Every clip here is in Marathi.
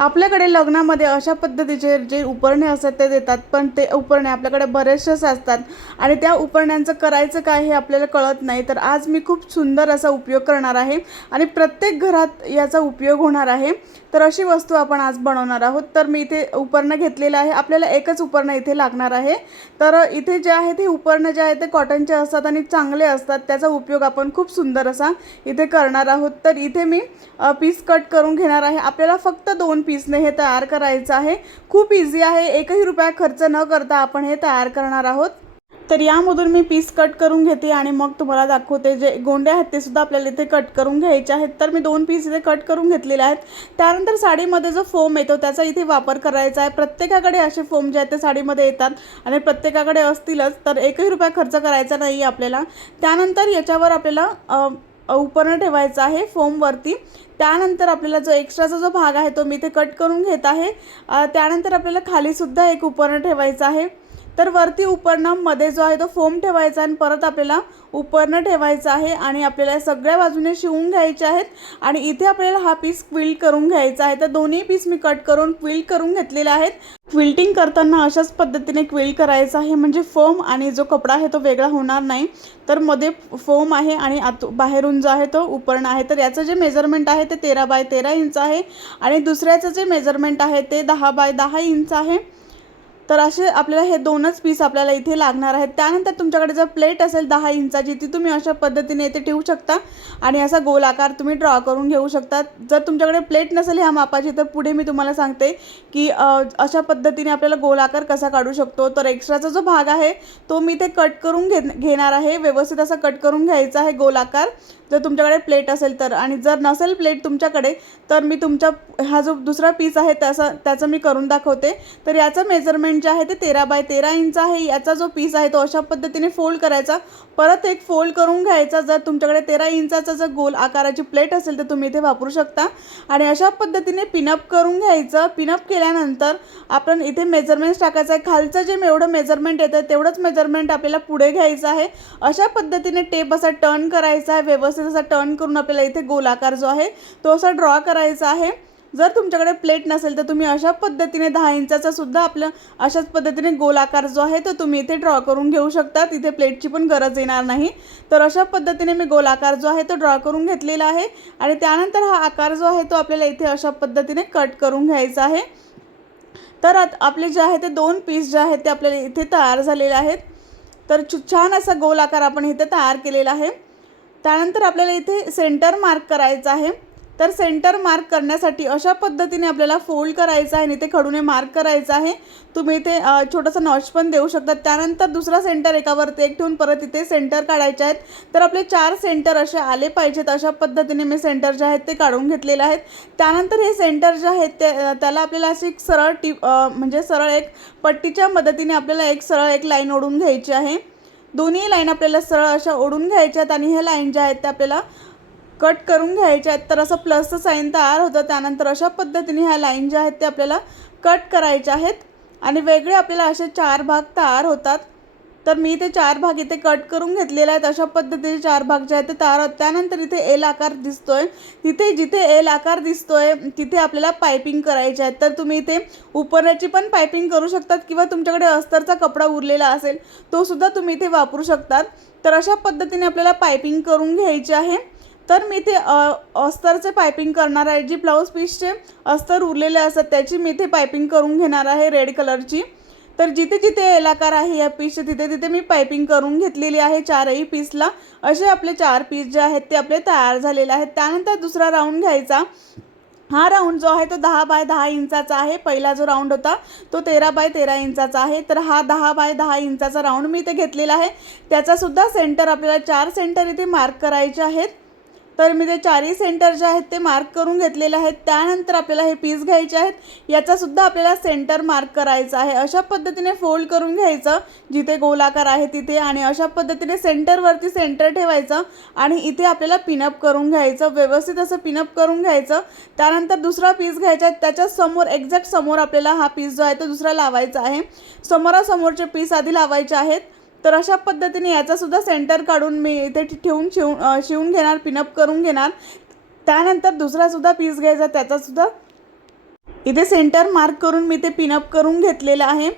आपल्याकडे लग्नामध्ये अशा पद्धतीचे जे उपरणे असतात ते देतात पण ते उपरणे आपल्याकडे बरेचसेच असतात. आणि त्या उपरण्यांचं करायचं काय हे आपल्याला कळत नाही. तर आज मी खूप सुंदर असा उपयोग करणार आहे आणि प्रत्येक घरात याचा उपयोग होणार आहे. तर अशी वस्तू आपण आज बनवणार आहोत. तर मी इथे उपरणं घेतलेलं आहे. आपल्याला एकच उपरणं इथे लागणार आहे. तर इथे जे आहे ते उपरणं जे आहे ते कॉटनचे असतात आणि चांगले असतात. त्याचा उपयोग आपण खूप सुंदर असा इथे करणार आहोत. तर इथे मी पीस कट करून घेणार आहे. आपल्याला फक्त दोन पीसने हे तयार करायचं आहे. खूप इझी आहे. एकही रुपया खर्च न करता आपण हे तयार करणार आहोत. तर यामधून मी पीस कट करून घेते आणि मग तुम्हाला दाखवते जे गोंडे आहेत ते सुद्धा आपल्याला इथे कट करून घ्यायचे आहेत. तर मी दोन पीस इथे कट करून घेतलेले आहेत. त्यानंतर साडीमध्ये जो फोम येतो त्याचा इथे वापर करायचा आहे. प्रत्येकाकडे असे फोम जे आहेत ते साडीमध्ये येतात आणि प्रत्येकाकडे असतीलच तर एकही रुपया खर्च करायचा नाही आपल्याला. त्यानंतर याच्यावर आपल्याला उपरणं ठेवायचं आहे फोमवरती. त्यानंतर आपल्याला जो एक्स्ट्राचा जो भाग आहे तो मी इथे कट करून घेत आहे. त्यानंतर आपल्याला खालीसुद्धा एक उपरणं ठेवायचं आहे. तर वरती उपरणं मध्ये जो आहे तो फोम ठेवायचा आणि परत आपल्याला उपरणं ठेवायचं आहे आणि आपल्याला सगळ्या बाजूने शिवून घ्यायचे आहेत आणि इथे आपल्याला हा पीस क्विल्ट करून घ्यायचा आहे. तर दोन्ही पीस मी कट करून क्विल्ट करून घेतलेले आहेत. क्विल्टिंग करताना अशाच पद्धतीने क्विल्ट करायचं आहे. म्हणजे फोम आणि जो कपडा आहे तो वेगळा होणार नाही. तर मध्ये फोम आहे आणि आत बाहेरून जो आहे तो उपरणं आहे. तर याचं जे मेजरमेंट आहे ते तेरा बाय तेरा इंच आहे आणि दुसऱ्याचं जे मेजरमेंट आहे ते दहा बाय दहा इंच आहे. तर असे आपल्याला हे दोनच पीस आपल्याला इथे लागणार आहेत. त्यानंतर तुमच्याकडे जर प्लेट असेल दहा इंचाची ती तुम्ही अशा पद्धतीने इथे ठेवू शकता. आणि असा गोल आकार तुम्ही ड्रॉ करून घेऊ शकता. जर तुमच्याकडे प्लेट नसेल ह्या मापाची तर पुढे मी तुम्हाला सांगते की अशा पद्धतीने आपल्याला गोल आकार कसा काढू शकतो. तर एक्स्ट्राचा जो भाग आहे तो मी इथे कट करून घे घेणार आहे. व्यवस्थित असा कट करून घ्यायचा आहे गोल आकार जर तुमच्याकडे प्लेट असेल तर आणि जर नसेल प्लेट तुमच्याकडे तर मी तुमच्या हा जो दुसरा पीस आहे त्याचा त्याचं मी करून दाखवते. तर याचं मेजरमेंट जे आहे ते तेरा बाय तेरा इंच आहे. याचा जो पीस आहे तो अशा पद्धतीने फोल्ड करायचा. परत एक फोल्ड करून घ्यायचा. जर तुमच्याकडे तेरा इंचाचा जर गोल आकाराची प्लेट असेल तर तुम्ही इथे वापरू शकता. आणि अशा पद्धतीने पिनअप करून घ्यायचं. पिनअप केल्यानंतर आपण इथे मेजरमेंट्स टाकायचं आहे. खालचं जे एवढं मेजरमेंट येतं तेवढंच मेजरमेंट आपल्याला पुढे घ्यायचं आहे. अशा पद्धतीने टेप असा टर्न करायचा आहे. व्यवस्थित असा टर्न करून आपल्याला इथे गोलाकार जो आहे तो असा ड्रॉ करायचा आहे. जर तुमच्याकडे प्लेट नसेल तर तुम्ही अशा पद्धतीने दहा इंचाचा सुद्धा आपलं अशाच पद्धतीने गोलाकार जो आहे तो तुम्ही इथे ड्रॉ करून घेऊ शकता. तिथे प्लेटची पण गरज येणार नाही. तर अशा पद्धतीने मी गोलाकार जो आहे तो ड्रॉ करून घेतलेला आहे. आणि त्यानंतर हा आकार जो आहे तो आपल्याला इथे अशा पद्धतीने कट करून घ्यायचा आहे. तर आपले जे आहे ते दोन पीस जे आहेत ते आपल्याला इथे तयार झालेले आहेत. तर छान असा गोल आकार आपण इथे तयार केलेला आहे. त्यानंतर आपल्याला इथे सेंटर मार्क करायचं आहे. तर सेंटर मार्क करण्यासाठी अशा पद्धतीने आपल्याला फोल्ड करायचं आहे आणि इथे खडूने मार्क करायचं आहे. तुम्ही इथे छोटंसं नॉच पण देऊ शकता. त्यानंतर दुसरा सेंटर एकावरती एक ठेवून परत इथे सेंटर काढायचे आहेत. तर आपले चार सेंटर असे आले पाहिजेत. अशा पद्धतीने मी सेंटर जे आहेत ते काढून घेतलेले आहेत. त्यानंतर हे सेंटर जे आहेत ते त्याला आपल्याला अशी एक सरळ टिप म्हणजे सरळ एक पट्टीच्या मदतीने आपल्याला एक सरळ एक लाईन ओढून घ्यायची आहे. दोन्ही लाईन आपल्याला सरळ अशा ओढून घ्यायच्या आहेत आणि ह्या लाईन ज्या आहेत त्या आपल्याला कट करून घ्यायच्या आहेत तर असं प्लसचं साईन तयार होतं. त्यानंतर अशा पद्धतीने ह्या लाईन ज्या आहेत त्या आपल्याला कट करायच्या आहेत. आणि वेगळे आपल्याला असे चार भाग तयार होतात. तर मी इथे चार भाग इथे कट करून घेतलेले आहेत. अशा पद्धतीचे चार भाग जे आहेत ते तार त्यानंतर इथे एल आकार दिसतोय. तिथे जिथे एल आकार दिसतोय तिथे आपल्याला पायपिंग करायची आहे तर तुम्ही इथे उपरण्याची पण पायपिंग करू शकतात किंवा तुमच्याकडे अस्तरचा कपडा उरलेला असेल तो सुद्धा तुम्ही इथे वापरू शकतात. तर अशा पद्धतीने आपल्याला पायपिंग करून घ्यायची आहे. तर मी इथे अस्तरचे पायपिंग करणार आहे. जी ब्लाऊज पीसचे अस्तर उरलेले असतात त्याची मी इथे पायपिंग करून घेणार आहे रेड कलरची तर जिथे जिथे एलाकार आहे या पीसचे तिथे तिथे मी पायपिंग करून घेतलेली आहे चारही पीसला असे आपले चार पीस जे आहेत ते आपले तयार झालेले आहेत. त्यानंतर दुसरा राऊंड घ्यायचा. हा राऊंड जो आहे तो दहा बाय दहा इंचाचा आहे. पहिला जो राऊंड होता तो तेरा बाय तेरा इंचाचा आहे. तर हा दहा बाय दहा इंचाचा राऊंड मी इथे घेतलेला आहे. त्याचासुद्धा सेंटर आपल्याला चार सेंटर इथे मार्क करायचे आहेत. तर मी ते चारही सेंटर जे आहेत ते मार्क करून घेतलेले आहेत. त्यानंतर आपल्याला हे पीस घ्यायचे आहेत. याचासुद्धा आपल्याला सेंटर मार्क करायचं आहे. अशा पद्धतीने फोल्ड करून घ्यायचं जिथे गोलाकार आहे तिथे आणि अशा पद्धतीने सेंटरवरती सेंटर ठेवायचं आणि इथे आपल्याला पिनअप करून घ्यायचं. व्यवस्थित असं पिनअप करून घ्यायचं. त्यानंतर दुसरा पीस घ्यायचा आहे. त्याच्यासमोर एक्झॅक्ट समोर आपल्याला हा पीस जो आहे तो दुसरा लावायचा आहे. समोरासमोरचे पीस आधी लावायचे आहेत. तर अशा पद्धतीने याचासुद्धा सेंटर काढून मी इथे ठेवून शिवून शिवून घेणार पिनअप करून घेणार. त्यानंतर दुसरासुद्धा पीस घ्यायचा त्याचासुद्धा इथे सेंटर मार्क करून मी ते पिनअप करून घेतलेलं आहे.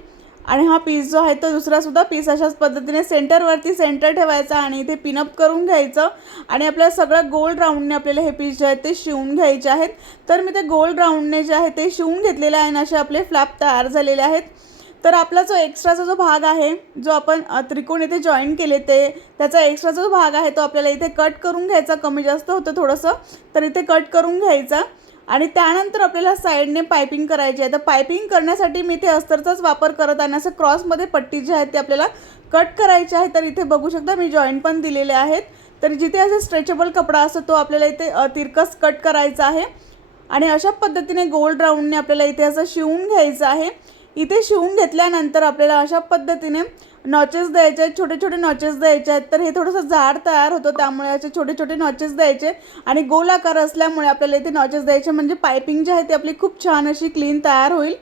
आणि हा पीस जो आहे तो दुसरासुद्धा पीस अशाच पद्धतीने सेंटरवरती सेंटर ठेवायचा आणि इथे पिनअप करून घ्यायचं. आणि आपल्याला सगळं गोल राऊंडने आपल्याला हे पीस जे आहेत ते शिवून घ्यायचे आहेत. तर मी ते गोल राऊंडने जे आहे ते शिवून घेतलेले आहे आणि असे आपले फ्लॅप तयार झालेले आहेत. तर आपला जो एक्स्ट्राचा जो भाग आहे जो आपण त्रिकोण इथे जॉईन केले ते त्याचा एक्स्ट्राचा जो भाग आहे तो आपल्याला इथे कट करून घ्यायचा. कमी जास्त होतं थोडंसं तर इथे कट करून घ्यायचा. आणि त्यानंतर आपल्याला साईडने पायपिंग करायची आहे. तर पायपिंग करण्यासाठी मी इथे अस्तरचाच वापर करत आहे आणि असं क्रॉसमध्ये पट्टी जी आहे ती आपल्याला कट करायची आहे. तर इथे बघू शकता मी जॉईंट पण दिलेले आहेत. तर जिथे असे स्ट्रेचेबल कपडा असतो तो आपल्याला इथे तिरकस कट करायचा आहे. आणि अशा पद्धतीने गोल राऊंडने आपल्याला इथे असं शिवून घ्यायचं आहे. इथे शिवून घेतल्यानंतर आपल्याला अशा पद्धतीने नॉचेस द्यायचे आहेत छोटे छोटे नॉचेस द्यायचे आहेत. तर हे थोडंसं जाड तयार होतं त्यामुळे असे छोटे छोटे नॉचेस द्यायचे. आणि गोल आकार असल्यामुळे आपल्याला इथे नॉचेस द्यायचे म्हणजे पायपिंग जी आहे ती आपली खूप छान अशी क्लीन तयार होईल.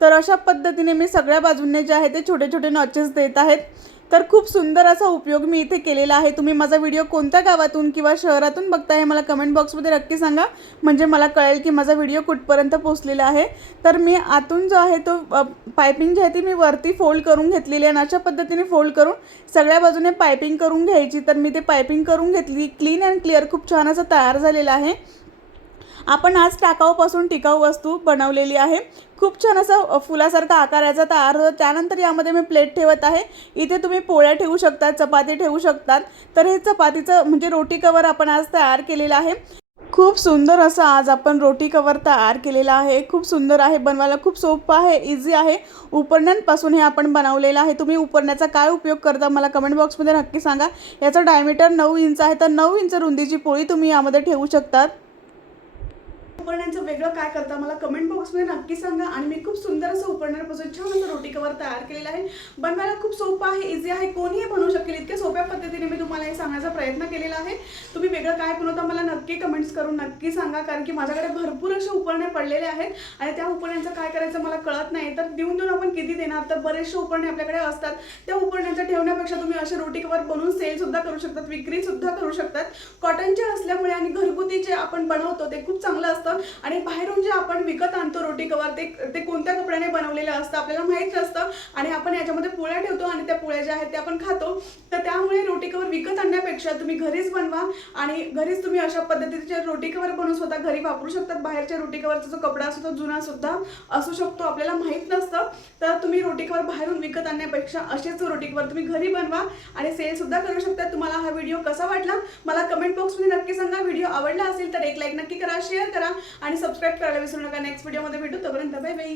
तर अशा पद्धतीने मी सगळ्या बाजूंनी जे आहे ते छोटे छोटे नॉचेस देत आहेत. तर खूप सुंदर असा उपयोग मी इथे केलेला आहे. तुम्ही माझा व्हिडिओ कोणत्या गावातून किंवा शहरातून बघताय मला कमेंट बॉक्समध्ये नक्की सांगा. म्हणजे मला कळेल की माझा व्हिडिओ कुठपर्यंत पोचलेला आहे. तर मी आतून जो आहे तो पायपिंग जी आहे ती मी वरती फोल्ड करून घेतलेली आहे आणि अशा पद्धतीने फोल्ड करून सगळ्या बाजूने पायपिंग करून घ्यायची. तर मी ते पायपिंग करून घेतली. क्लीन अँड क्लिअर खूप छान असं तयार झालेलं आहे. आपण आज टाकाऊपासून टिकाऊ वस्तू बनवलेली आहे. खूप छान असं अ, फुलासारखा आकाराचा तयार होतो. त्यानंतर यामध्ये मी प्लेट ठेवत आहे. इथे तुम्ही पोळ्या ठेवू शकतात चपाती ठेवू शकतात. तर हे चपातीचं म्हणजे रोटी कवर आपण आज तयार केलेलं आहे. खूप सुंदर असं आज आपण रोटी कवर तयार केलेलं आहे. खूप सुंदर आहे बनवायला खूप सोपं आहे इझी आहे. उपरण्यांपासून हे आपण बनवलेलं आहे. तुम्ही उपरण्याचा काय उपयोग करता मला कमेंट बॉक्समध्ये नक्की सांगा. याचं डायमीटर नऊ इंच आहे. तर नऊ इंच रुंदीची पोळी तुम्ही यामध्ये ठेवू शकतात. उपरण्यांचं वेगळं काय करता मला कमेंट बॉक्समध्ये नक्की सांगा. आणि मी खूप सुंदर असं उपरण्यापासून छान असं रोटी कवर तयार केलेलं आहे. बनवायला खूप सोपं आहे इझी आहे. कोणीही बनवू शकेल इतक्या सोप्या पद्धतीने मी तुम्हाला हे सांगण्याचा प्रयत्न केलेला आहे. तुम्ही वेगळं काय बनवता मला नक्की कमेंट्स करून नक्की सांगा कारण की माझ्याकडे भरपूर असे उपरणे पडलेले आहेत. आणि त्या उपरण्यांचं काय करायचं मला कळत नाही. तर देऊन देऊन आपण किती देणार? तर बरेचसे उपरणे आपल्याकडे असतात. त्या उपरण्यांच्या ठेवण्यापेक्षा तुम्ही असे रोटी कवर बनवून सेल सुद्धा करू शकतात विक्री सुद्धा करू शकतात. कॉटनचे असल्यामुळे आणि घरगुती जे आपण बनवतो ते खूप चांगलं असतं. आणि बाहेरून जे आपण विकत आणतो रोटी कवर ते ते कोणत्या कपड्याने बनवलेलं असतं आपल्याला माहीत नसतं. आणि आपण याच्यामध्ये पोळ्या ठेवतो आणि त्या पोळ्या ज्या आहेत त्या आपण खातो. तर त्यामुळे रोटी कवर विकत आणण्यापेक्षा तुम्ही घरीच बनवा आणि घरीच तुम्ही अशा पद्धतीचे रोटी कवर बनवून स्वतः घरी वापरू शकतात बाहेरच्या रोटी कवरचा जो कपडा असतो तो जुना सुद्धा असू शकतो आपल्याला माहीत नसतं. तर तुम्ही रोटिकवर बाहेरून विकत आणण्यापेक्षा असेच रोटिकवर तुम्ही घरी बनवा आणि सेल सुद्धा करू शकता. तुम्हाला हा व्हिडिओ कसा वाटला? मला कमेंट बॉक्समध्ये नक्की सांगा. व्हिडिओ आवडला असेल तर एक लाईक नक्की करा शेअर करा आणि सबस्क्राईब करायला विसरू नका. नेक्स्ट व्हिडिओमध्ये भेटू. तोपर्यंत बाय बाय